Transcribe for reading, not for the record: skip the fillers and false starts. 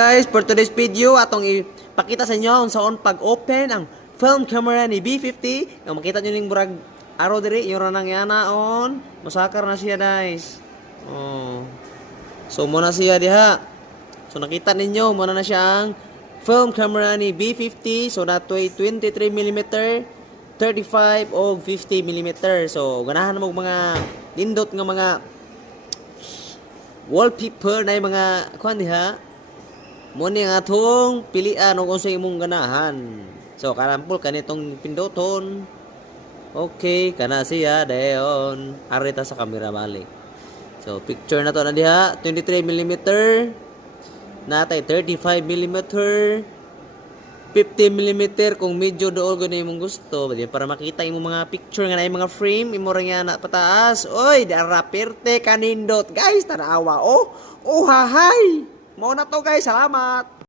guys, for today's video atong ipakita sa inyo kung saan pag-open ang film camera ni B50. Yung makita nyo yung burag araw diri, yung ranang yana on. Masakar na siya guys. Oh. So muna siya diha. So nakita ninyo, muna na siya ang film camera ni B50. So natoy 23mm, 35 o 50mm. So ganahan mo mga nindot nga mga wallpaper na yung mga kuan diha. Muni ang atong pilian kung sa imong ganahan. So karampol kanitong pinduton. Okay, kana siya dayon. Arita sa camera balik. So picture na to na diha, 23mm, natay 35mm, 50mm kung medyo dool gani imong gusto, para makita imong mga picture nga na mga frame imo ra nga na pataas. Oy, dara perte kanindot guys, tanawa. Oh, hahay. Mao na to guys, salamat.